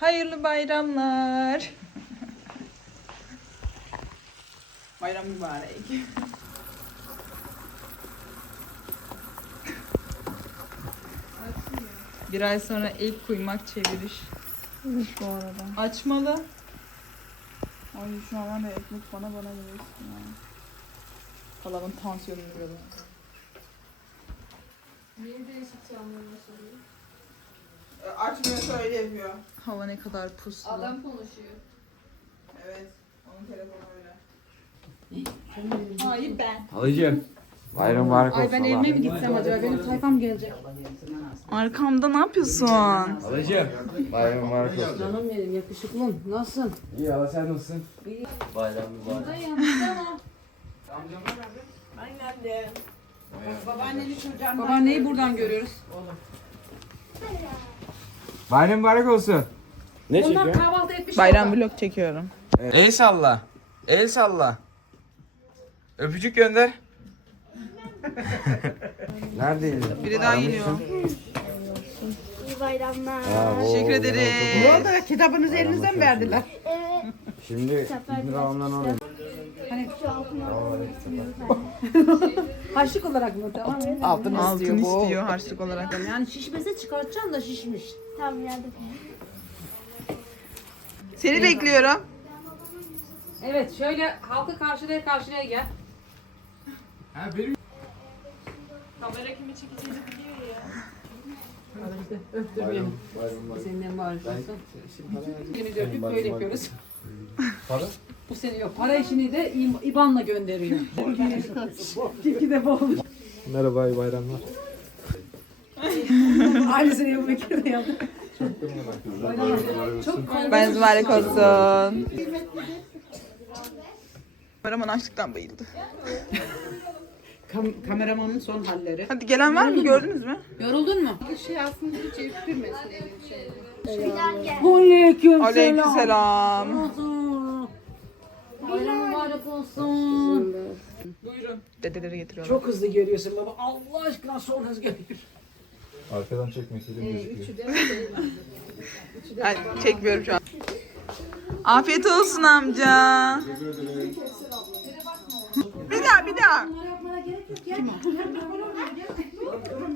Hayırlı bayramlar. Bayram mübarek. Bir ay sonra ilk kuymak çeviriş. bu arada. Açmalı. Ay şu an var ya ekmek bana bana veriyorsun ya. Halamın tansiyonunu böyle. Niye değişik canlarına soruyor? Açmıyor söyleyemiyor. Hava ne kadar puslu. Adam konuşuyor. Evet. Onun telefonu öyle. Hayır ben. Halıcığım. Bayram mübarek olsun. Ay ben evime mi gitsem acaba? Benim tayfam gelecek. Arkamda ne yapıyorsun? Halıcığım. Bayram mübarek olsun. Canım benim yakışıklım. Nasılsın? İyi hala sen nasılsın? İyi. Bayram mübarek. Dayı yapsana. Babaanneyi buradan görüyoruz. Bayram mübarek olsun. Ne Onlar kahvaltı etmiş. Bayram vlog çekiyorum. El salla. El salla. Öpücük gönder. Neredeydin? Biri daha geliyor. İyi bayramlar. Teşekkür ederim. Ne oldu? Kitabınızı elinize mi verdiler? Evet. Şimdi ondan alayım. Almışsınız. Haşlık olarak mı? Tamam mı? Altın istiyor harçlık olarak. Yani şişmese çıkartacaksın da şişmiş. Tamam yardım. Seni bekliyorum. Evet şöyle halkı karşılaya karşılaya gel. Ha benim. Öptür beni. Seninle bağırıyorsun. Yeni döndük böyle yapıyoruz. Para? Bu sene yok. Para işini de İ- İban'la gönderiyor. İki defa olmuş. Merhaba iyi bayramlar. Aynısını Ebu Bekir de yaptı. Çok Ben mübarek olsun. Kameraman açlıktan bayıldı. Kam- kameramanın son halleri. Hadi gelen var mı gördünüz mü? Yoruldun mu? Şuradan gel. Aleyküm Aleykümselam. Bayram mübarek olsun. Buyurun. Dedeleri getiriyorlar. Çok hızlı görüyorsun baba. Allah aşkına son hız görüyor. Arkadan çekmek istedim gözüküyor. Hadi çekmiyorum şu an. Afiyet olsun amca. Bir daha bir daha.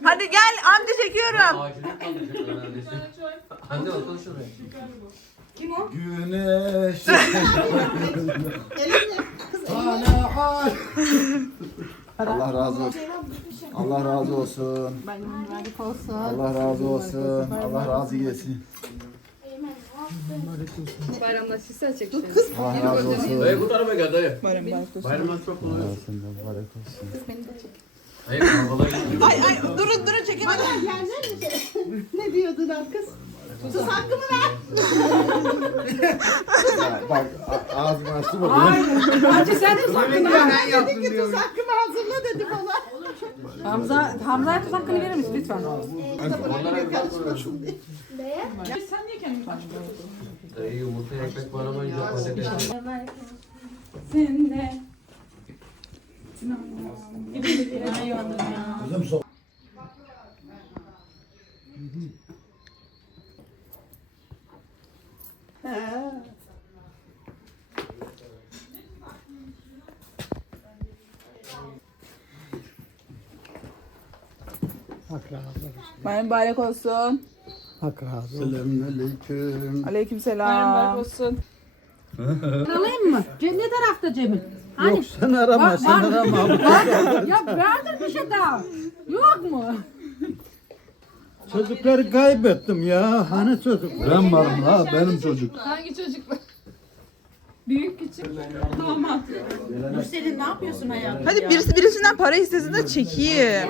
Hadi gel amca çekiyorum. Anne otur şuraya. Güneş. Allah razı olsun. Allah razı olsun. Allah razı olsun. Allah razı gelsin. Bayramda şişe çekeceğiz. Allah razı olsun. Dayı bu tarafa gel dayı. Bayram mübarek olsun. Bayramdan çok oluyor. Olsun mübarek olsun. Hayır arabalar gidiyor. Ay ay durun durun çekemedim. Bak a- ağzımı açtı bak. Hacı sen tuz hakkını ver. Ben yaptım diyor. Hamza, Hamza'ya tuz hakkını verir misin lütfen? Sen niye kendini tanıyorsun? Dayı yumurta ekmek banamayınca patates. Sen de. Bayram mübarek olsun. Selamünaleyküm. Aleykümselam. Bayram mübarek olsun. Alayım mı? Ce- Ne tarafta Cemil? Hani? Yok sen arama Var- sen var- arama. Ya vardır bir şey daha. Yok mu? Çocukları kaybettim ya. Hani çocuk? Ben varım ha benim çocuk. Hangi çocuk bu? Büyük küçük. Senin ne yapıyorsun hayatım? Hadi birisi birisinden para istesin de çekeyim.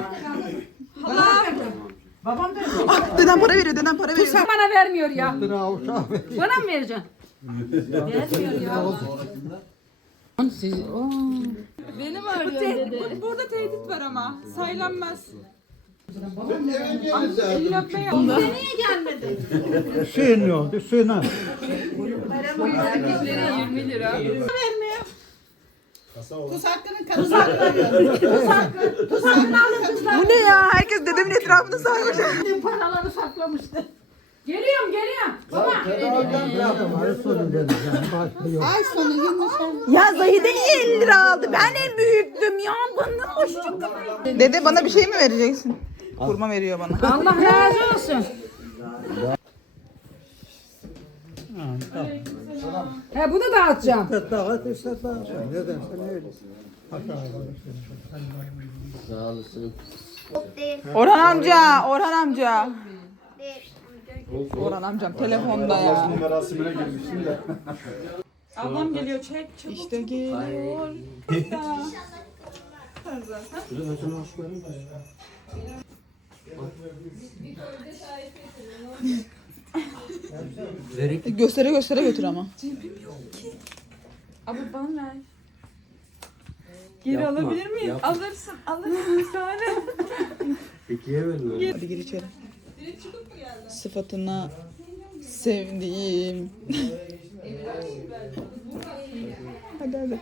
Babam da Ah dedem para veriyor dedem para veriyor. Sen bana vermiyor ya. Lira uşağı ver. Bana mı vereceksin? Vermiyor ya. Siz, Oo. Beni mi arıyor dedi. Burada tehdit var ama saylanmaz. Hüseyin ne oldu? Hüseyin ha. 20 lira. Bu ne ya? Herkes dedemin etrafını sarmış. Paraları saklamıştı. Geliyorum geliyorum. Ay sonu yine Ya Zahide niye 50 lira aldı? Ben en büyüktüm ya. Bana hoş Dede bana bir şey mi vereceksin? Kurma veriyor bana. Allah razı olsun. He bunu da atacağım. Sağ olasın. Değil. Orhan amca, Orhan amca. Orhan amcam telefonda ya. De. Ablam geliyor çek çabuk. İşte geliyor. Göstere göstere götür ama. Abi bana ver. Geri Yapma, alabilir miyim? yapma. Alırsın, alırsın tane. İkiye verin. Hadi gir içeri. Sıfatına sevdiğim. hadi hadi.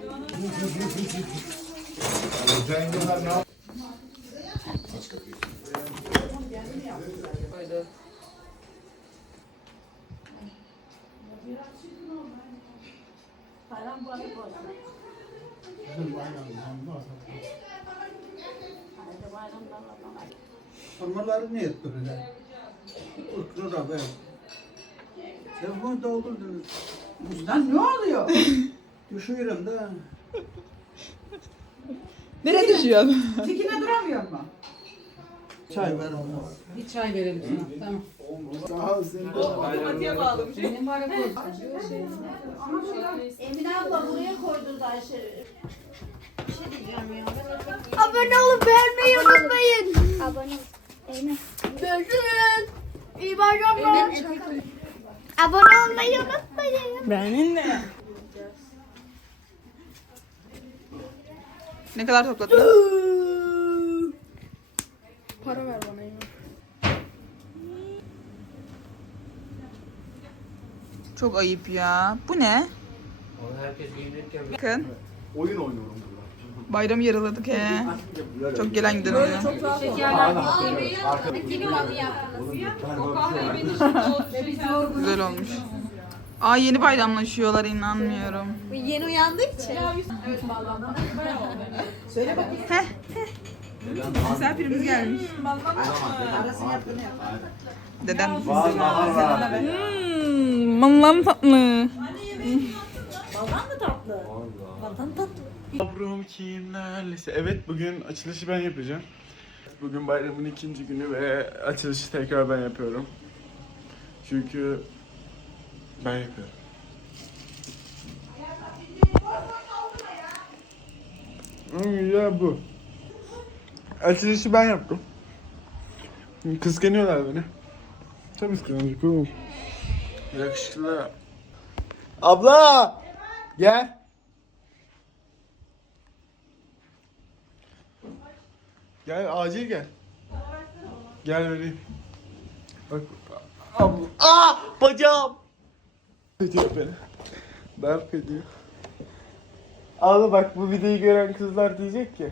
Formaları niye ettirdin? Utlu da ben. Telefonu doldurdunuz. Lan ne oluyor? Düşüyorum da. Nereye düşüyorsun? Tikine duramıyor mu? Çay ver ona. Bir çay verelim sana. Tamam. Sağ ol sen. Benim var ya Emine abla buraya koydunuz Ayşe. Bir şey diyeceğim ya. Abone olup beğenmeyi unutmayın. Abone olun. Eymen. Görüşürüz. İyi bayramlar. Abone olmayı unutmayın. Benim de. Ne kadar topladın? Para ver bana Eymen. Çok ayıp ya. Bu ne? Onu herkes giyinirken Bakın. Oyun oynuyorum burada. Bayramı yaraladık he. Çok gelen giden oluyor. Güzel olmuş. Aa yeni bayramlaşıyorlar inanmıyorum. Yeni uyandığı için. Heh. Misafirimiz gelmiş. Dedem. Hmm, mallam tatlı. Yavrum kimlerlesi. Evet bugün açılışı ben yapacağım. Bugün bayramın ikinci günü ve açılışı tekrar ben yapıyorum. Çünkü ben yapıyorum. Hmm, ya bu. Açılışı ben yaptım. Kıskanıyorlar beni. Tabii kıskanacak oğlum. Yakışıklı. Abla! Gel. Gel acil gel. Gel vereyim. Bak. Abla. Aa bacağım. Ediyor beni. Darp ediyor. Abla bak bu videoyu gören kızlar diyecek ki.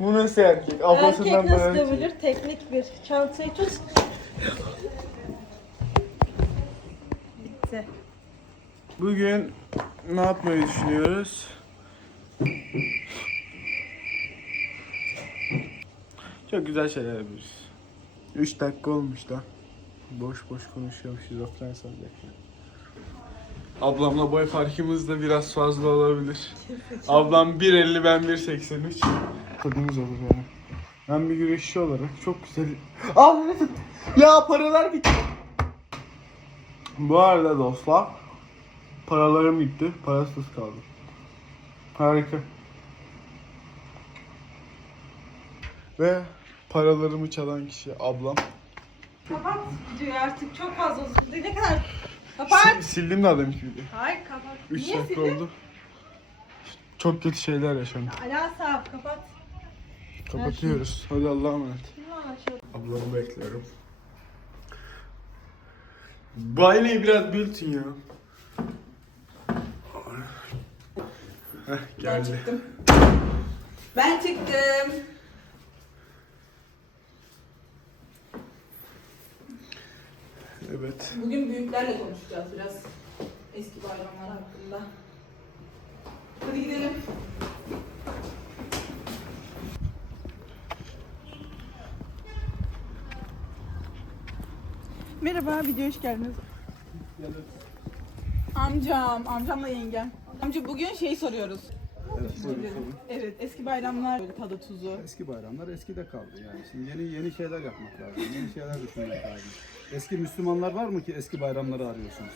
Bu nasıl erkek? Ablasından Erkek nasıl böyle. dövülür? Teknik bir. Çantayı tut. Bitti. Bugün ne yapmayı düşünüyoruz? Çok güzel şeyler yapıyoruz. 3 dakika olmuş da. Boş boş konuşuyorum şizofren sanacak. Ablamla boy farkımız da biraz fazla olabilir. Ablam 1.50 ben 1.83. Tadımız olur yani. Ben bir güreşçi olarak çok güzel... Evet. Ya paralar gitti. Bu arada dostlar Paralarım gitti. Parasız kaldım. Harika. Ve paralarımı çalan kişi ablam. Kapat diyor artık. Çok fazla uzun. Ne kadar? Kapat. Sil- sildim daha demiş video. Hayır kapat. 3 Niye dakika sildin? oldu. Çok kötü şeyler yaşandı. Ala sahip kapat. Kapatıyoruz. Hadi Allah'a emanet. Ablamı bekliyorum. Bu aileyi biraz büyütün ya. Heh, geldi. Ben çıktım. Evet. Bugün büyüklerle konuşacağız biraz. Eski bayramlar hakkında. Hadi gidelim. Merhaba, videoya hoş geldiniz. Amcam, amcamla yengem. Amca bugün şey soruyoruz. Evet, buyurun sorun. Evet, eski bayramlar böyle tadı tuzu. Eski bayramlar eskide kaldı yani. Şimdi yeni yeni şeyler yapmak lazım. Yeni şeyler düşünmek lazım. Eski Müslümanlar var mı ki eski bayramları arıyorsunuz?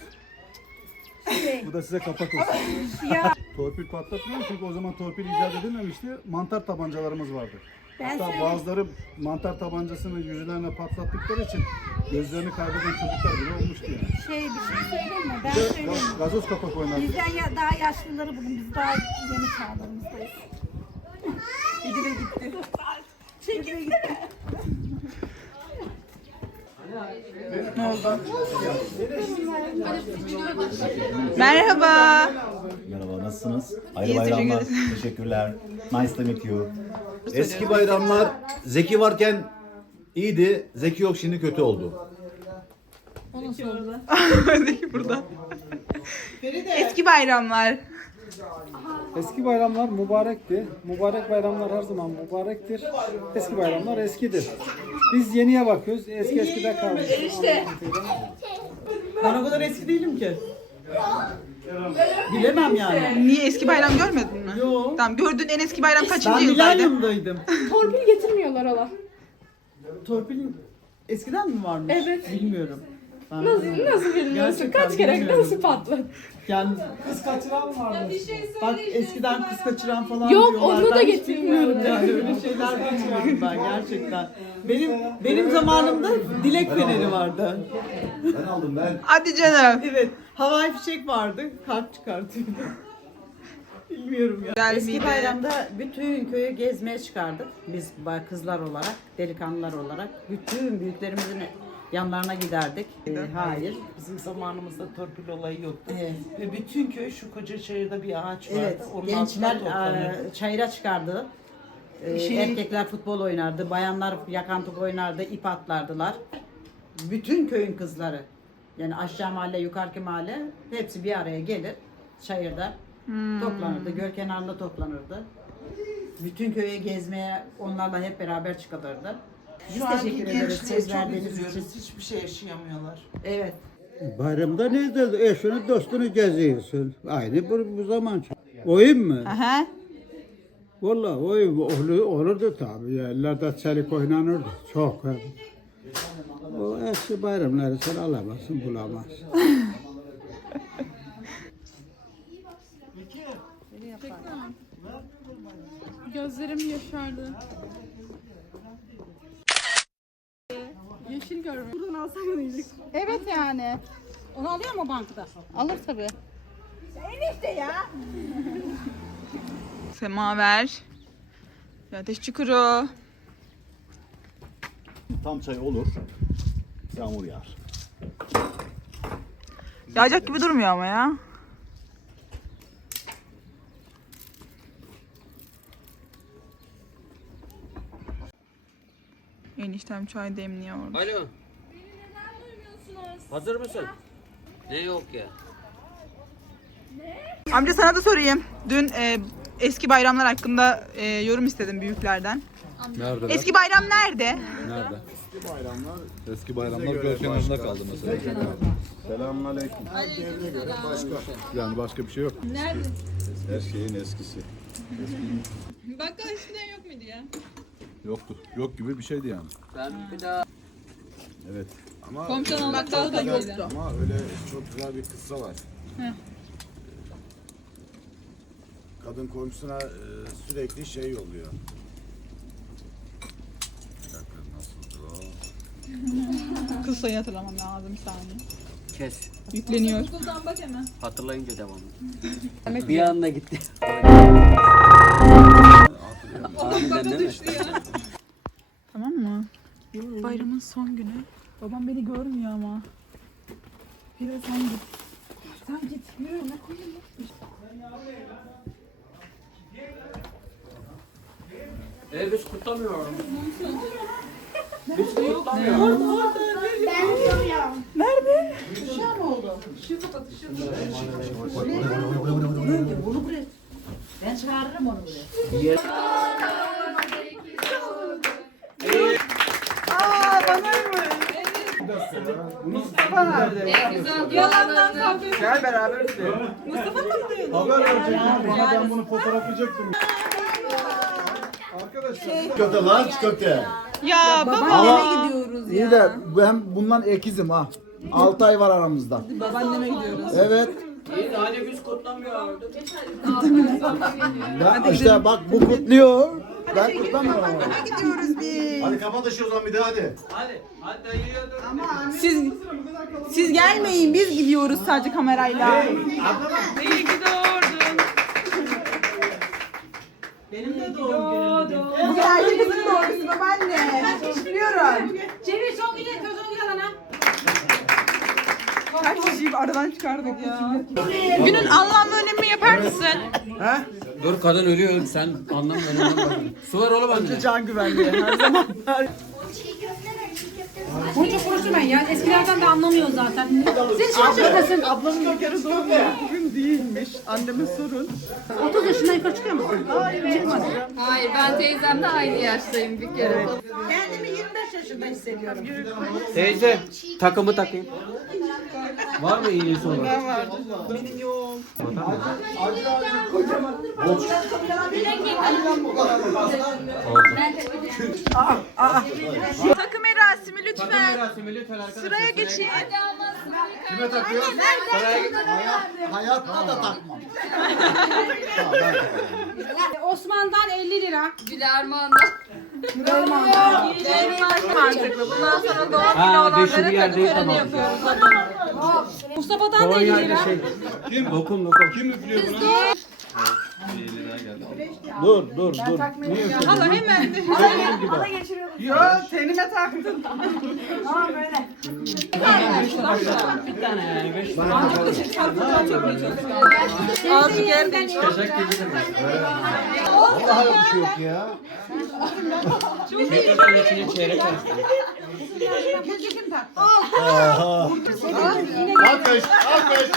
Bu da size kapak olsun. torpil patlatmıyor çünkü o zaman torpil icat edilmemişti. Mantar tabancalarımız vardı. Hatta bazıları mantar tabancasını yüzlerine patlattıkları için gözlerini kaybeden çocuklar bile olmuştu yani. Şey bir şey söyleyeyim mi? Ben Ga- söyleyeyim. gazoz kapak oynardık. Bizden ya daha yaşlıları bugün biz daha yeni çağlarımızdayız. Gidi ve gitti. Ne oldu? Merhaba. Merhaba, nasılsınız? Hayırlı teşekkür bayramlar. Teşekkürler. Nice to meet you. Eski bayramlar Zeki varken iyiydi. Zeki yok şimdi kötü oldu. Zeki burada. Eski bayramlar. Eski bayramlar mübarekti. Mübarek bayramlar her zaman mübarektir. Eski bayramlar eskidir. Biz yeniye bakıyoruz. Eski eskide kalmış. Ben o kadar eski değilim ki. Bilemem yani. Niye eski bayram görmedin mi? Yo. Tamam gördüğün en eski bayram Ben kaçıncı yıldaydı? milenyumdaydım. Torpil getirmiyorlar hala. Torpil eskiden mi varmış? Evet. Bilmiyorum. Ben Nasıl, nasıl bilmiyorsun? Gerçekten Kaç kere bilmiyorum. nasıl patladı? Yani kız kaçıran varmış. Bak eskiden kız kaçıran falan Yok, diyorlar. onu da Ben hiç getirmiyorlar. bilmiyorum yani öyle şeyler bilmiyorum ben gerçekten. Benim benim zamanımda dilek feneri vardı. Ben aldım ben. Hadi canım. Evet, havai fişek vardı. Kalp çıkartıyordu. Bilmiyorum ya. Güzel Eski miydi? bayramda bütün köyü gezmeye çıkardık. Biz kızlar olarak, delikanlılar olarak bütün büyüklerimizin yanlarına giderdik. Ee, hayır. Bizim zamanımızda torpil olayı yoktu. Evet. Ve bütün köy şu koca çayırda bir ağaç vardı. Evet, Onun gençler e, çayıra çıkardı. E, Şey- Erkekler futbol oynardı, bayanlar yakan top oynardı, ip atlardılar. Bütün köyün kızları, yani aşağı mahalle, yukarı mahalle hepsi bir araya gelir çayırda toplanırdı, göl kenarında toplanırdı. Bütün köyü gezmeye onlarla hep beraber çıkılırdı. Biz teşekkür ederiz söz verdiğiniz için. Hiçbir şey yaşayamıyorlar. Evet. Bayramda ne dedi? Eşini dostunu geziyorsun. Aynı bu, bu zaman. Oyun mu? Aha. Vallahi oyun olur, olurdu tabii. Yerlerde çelik oynanırdı. Çok. O eski bayramları sen alamazsın, bulamazsın. Gözlerim yaşardı. Yeşil görmek. Buradan alsaydın iyiydik. Evet yani. Onu alıyor mu bankada? Alır tabii. Semaver. Bir ateş çukuru. Tam çay olur. Yağmur yağar. Yağacak gibi durmuyor ama ya. Eniştem çay demliyor orada. Alo. Hazır mısın? Ne yok ya? Amca sana da sorayım. Dün e, eski bayramlar hakkında e, yorum istedim büyüklerden. Nerede? Eski bayram nerede? Nerede? Eski bayramlar göl kenarında kaldı mesela. Selamünaleyküm. Yani başka bir şey yok. Nerede? Her şeyin eskisi. Bakkal eskiden yok muydu ya? Yoktu. Yok gibi bir şeydi yani. Ben bir daha Evet. Ama Komşudan bakkal da yoktu. ama öyle çok güzel bir kıssa var. Heh. Kadın komşusuna e, sürekli şey yolluyor. Bir dakika nasıldı o? Kıssayı hatırlamam lazım bir saniye. kes. Yükleniyor. Hatırlayınca devam et. bir anda gitti. Aniden değil mi? Tamam mı? Bayramın son günü. Babam beni görmüyor ama. Bir de sen git. Sen git. Yürü ne koyayım E biz kutlamıyoruz. Ben diyorum. Nerede? Bunu buraya. Ben çağırırım onu buraya. Aa bana mı? Mustafa nerede? Yalandan kavga Gel beraber üfleyelim. Haber verecektim bana ben bunu fotoğraflayacaktım. Arkadaşlar. Köfte lan köfte. Ya baba Ama gidiyoruz iyi de ben bundan ekizim ha. 6 ay var aramızda. Babaanneme gidiyoruz. Evet. İyi de hani biz kutlamıyoruz. Ya işte bak bu kutluyor. Ben kutlamıyorum ama. Gidiyoruz biz. Hadi kapat ışığı o zaman bir de hadi. Hadi. Hadi yiyordur. Siz siz gelmeyin biz gidiyoruz sadece kamerayla. İyi ki doğurdun. Benim de doğum günüm. Bugün herkesin doğrusu babaanne. Biliyorum. Çevir son güne köz on yalana. Kaç kişiyi aradan çıkardık ya. Günün anlam ve önemi yapar mısın? Dur kadın ölüyor sen anlamıyorsun. Su ver oğlum anne. Can güvenliği her zaman. Çok konuşturmayın ya. Eskilerden de anlamıyor zaten. Sen şunu şakasın. Ablamın bir kere doğum günü bugün değilmiş. Anneme sorun. 30 yaşından yukarı çıkıyor musun? Çıkmaz. Hayır ben teyzemle aynı yaştayım bir kere. Kendimi 25 yaşında hissediyorum. Teyze takımı takayım. Var mı iğnesi olan? Ben vardı. Benim yok. Takım erasimi lütfen. Sıraya geçin. Kime takıyor? Hayat, hayatta da takmam. Osman'dan 50 lira. Gülerman'da. Mantıklı. Bundan sonra doğum günü olanlara takım töreni yapıyoruz. Mustafa'dan da 50 lira. Kim? Dokun dokun. Kim üflüyor buna? Dur dur dur. Hala hemen. Yo tenime taktın. Bir tane yani beş. Azıcık yerden Vallahi yok bir şey yok ya. Mikrofonun içine çeyrek. Alkış, alkış.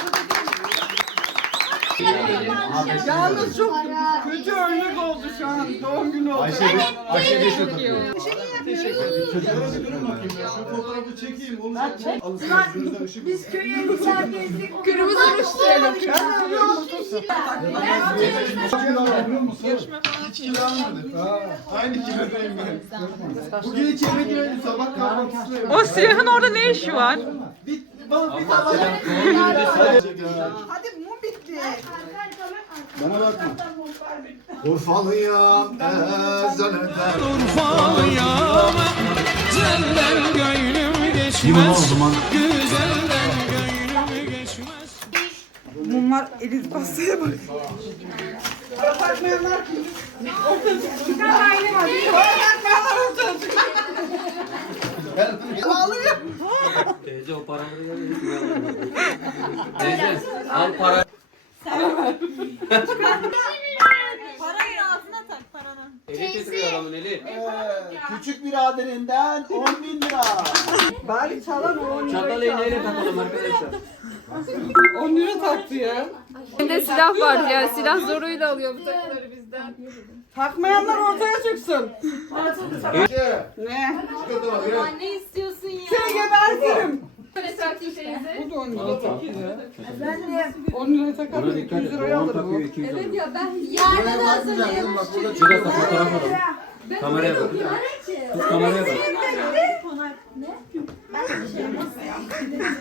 Yalnız çok kötü örnek oldu şu an. Doğum günü oldu. Ayşe beş, Ayşe takıyor. Bir durun bakayım ya. Şu fotoğrafı çekeyim. Onu ışık. Biz Kırmızı. Biliyor musun? Hiç kilo almadık. Aynı kilodayım ben. Bugün hiç yemek yemedim. Sabah kahvaltısını yemedim. O siyahın orada ne işi var? Bir Hadi. Bana bakma. Urfalıyam ezelden. Kim o zaman? Mumlar Eliz pastaya bak. Bakmayanlar Bir tane aynı var. Bakmayanlar çıkıyor. Ağlıyor. Teyze o paraları ver. Teyze al para. Parayı ağzına tak paranı. Eli titriyor adamın eli. Ee, küçük biraderinden 10 bin lira. Bari çalan o 10 Çatal iğneyle takalım arkadaşlar. 10 lira taktı ya. Elimde silah var ya. Silah zoruyla alıyor bu takıları bizden. Takmayanlar ortaya çıksın. Ayşe, Ne? Ne istiyorsun ya? Seni gebertirim. Bu da 10 lira takıyor. 10 lira takar dikkat 200 et. liraya alır bu. takıyor 200 alıyor. Ya ben yerden hazırlayayım. Bak burada Bir dakika fotoğraf alalım. Kameraya bak. Tut kameraya bak.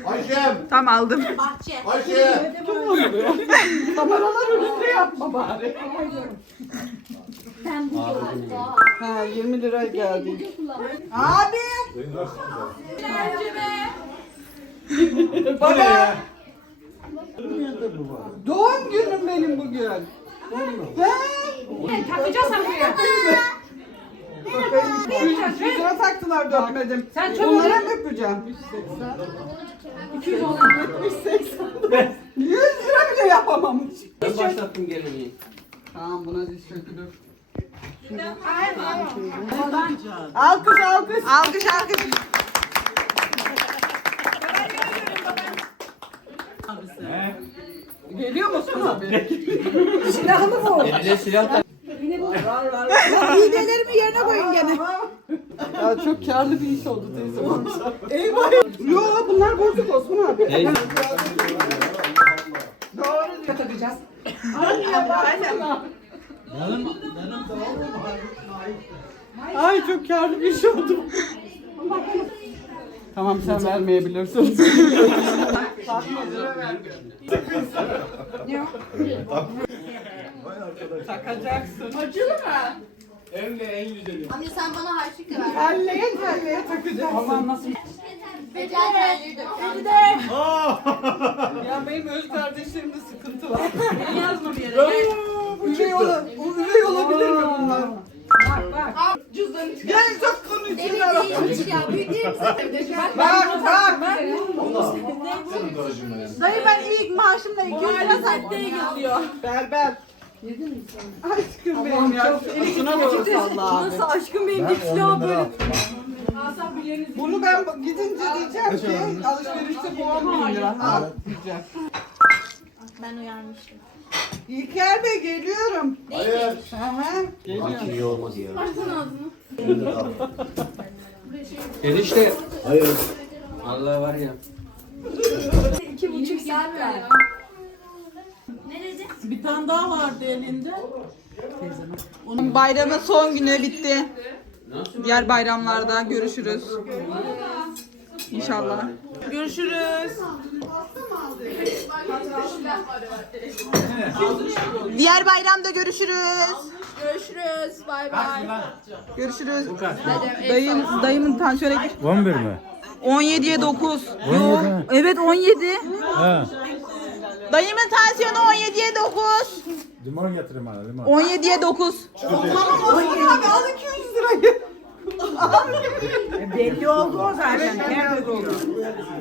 Ayşem, Tamam aldım. Ayşe. Kameralar önünde yapma bari. Ha 20 lira geldi. Abi. Baba. Doğum günüm benim bugün. Ben Takacağız sen buraya. Bakayım. 100 lira taktılar dökmedim. Sen çok Onlara mı öpeceğim? 200 80. 100 lira bile yapamamış. Ben başlattım geleneği. Tamam buna diz çökülür. Alkış alkış. Alkış alkış. Geliyor mu Osman abi? Eline silah tak. İğnelerimi yerine koyun gene. Ya çok karlı bir iş oldu teyze. Eyvah. Yo bunlar bozuk Osman abi. Neyse. Takacağız. Ay çok karlı bir iş oldu. Tamam sen vermeyebilirsin. Takacaksın. Anne sen bana harçlık da ver. Telleye telleye takacağım. Aman nasıl? Becel terliği dök. Ya benim öz kardeşlerimde sıkıntı var. Yazma bir yere. Üvey, ola, üvey olabilir mi bunlar? Gel çok konuşuyorlar. Değilmiş ya. Büyüklerimiz Bak bak. Dayı ben ilk maaşımla 200 lira satteye gidiyor. Berber. Aşkım benim ya. Şuna bak Allah abi. Nasıl aşkım benim bir kilo böyle. Bunu ben gidince diyeceğim ki alışverişte 10 bin lira. Ben uyarmıştım. İlker Bey geliyorum. Hayır. Hı. Bak iyi olmadı ya. Açsana ağzını. Enişte. Hayır. Allah var ya. İki buçuk saat var. Nerede? Bir tane daha vardı elinde. Bayramın son günü bitti. Nasıl? Diğer bayramlarda görüşürüz. İnşallah. Görüşürüz. Diğer bayramda görüşürüz. Görüşürüz. Bay bay. Görüşürüz. Dayım, dayımın tansiyonu 11 mi? 17'ye 9. Yok. Evet 17. He. Dayımın tansiyonu 17'ye 9. Limon getireyim bana limon. 17'ye 9. Tamam Osman abi al 200 lirayı. Belli oldu o zaten. Nerede oldu?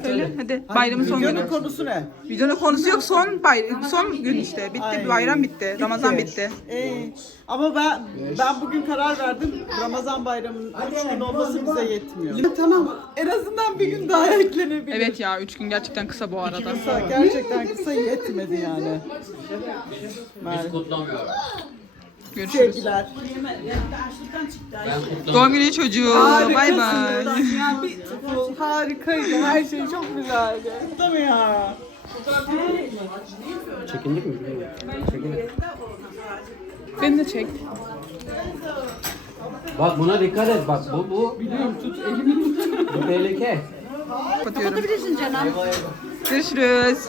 Söyle hadi bayramın son günü. Videonun konusu ne? Videonun konusu yok son bayram son gün işte. Bitti bayram bitti. Ramazan bitti. Ee, ama ben ben bugün karar verdim. Ramazan bayramının 3 gün olması bize yetmiyor. Tamam. En azından bir gün daha eklenebilir. Evet ya 3 gün gerçekten kısa bu arada. Kısa, gerçekten kısa yetmedi yani. Biz kutlamıyoruz. Görüşürüz. Sevgiler. Doğum günü çocuğu. Bay bay. Harikasınız. Bir, bu harikaydı. Her şey çok güzeldi. Mi ya? Çekindik mi? Çekindik. Beni de çek. Bak buna dikkat et bak bu bu. Biliyorum tut elimi tut. Bu tehlike. Kapatıyorum. Görüşürüz.